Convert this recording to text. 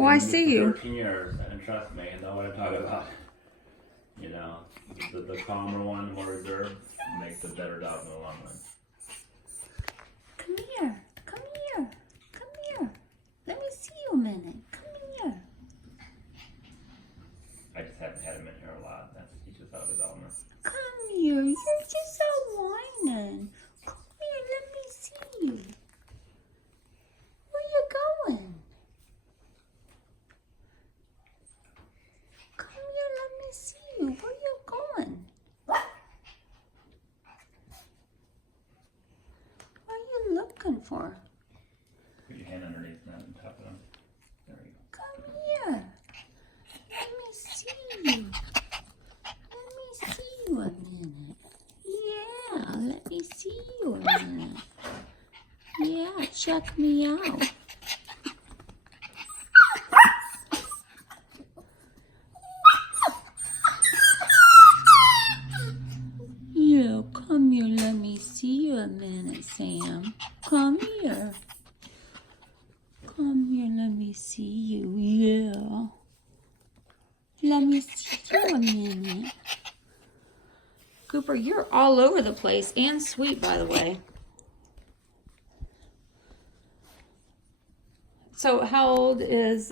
Oh, I see you. 13 years, and trust me, I know what I'm talking about. You know, the calmer one, the more reserved, makes a better dog in the long run. Come here. Come here. Come here. Let me see you a minute. Come here. I just haven't had him in here a lot. He's just out of his element. Come here. You're just so whining. Come here. Let me see you. Where you going? Come here. Let me see you. Where you going? What are you looking for? Put your hand underneath that and tap it on. There you go. Come here. Let me see you. Let me see you a minute. Yeah, let me see you a minute. Yeah, check me out. Yeah, come here. Let me see you a minute, Sam. Come here. Come here. Let me see you. Yeah. Let me see you a minute. Cooper, you're all over the place and sweet, by the way. So how old is